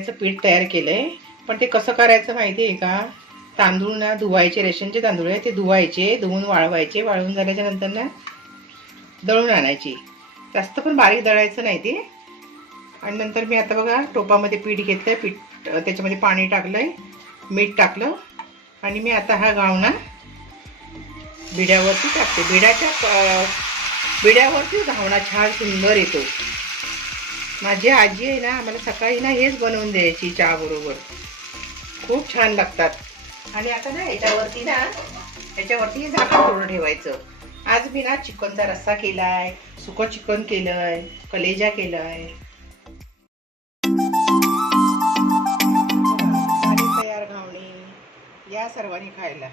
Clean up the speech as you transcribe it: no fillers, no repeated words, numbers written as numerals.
घावण्याचं पीठ तयार केलंय, पण ते कसं करायचं माहिती आहे का? तांदूळ ना धुवायचे, रेशनचे तांदूळ आहे ते धुवायचे, धुवून वाळवायचे, वाळवून झाल्याच्या नंतर ना दळून आणायची. जास्त पण बारीक दळायचं नाही ते. आणि नंतर मी आता बघा टोपामध्ये पीठ घेतलंय, पीठ त्याच्यामध्ये पाणी टाकलंय, मीठ टाकलं आणि मी आता हा घावणा बिड्यावरती टाकते. बिड्यावरती घावणा छान सुंदर येतो. माझी आजी आहे ना, आम्हाला सकाळी ना हेच बनवून द्यायची चहा बरोबर, खूप छान लागतात. आणि आता ना याच्यावरती झाकण थोडं ठेवायचं. आज मी ना चिकनचा रस्सा केलाय, सुकं चिकन केलंय, कलेजा केलाय. तयार घावणे, या सर्वांनी खायला.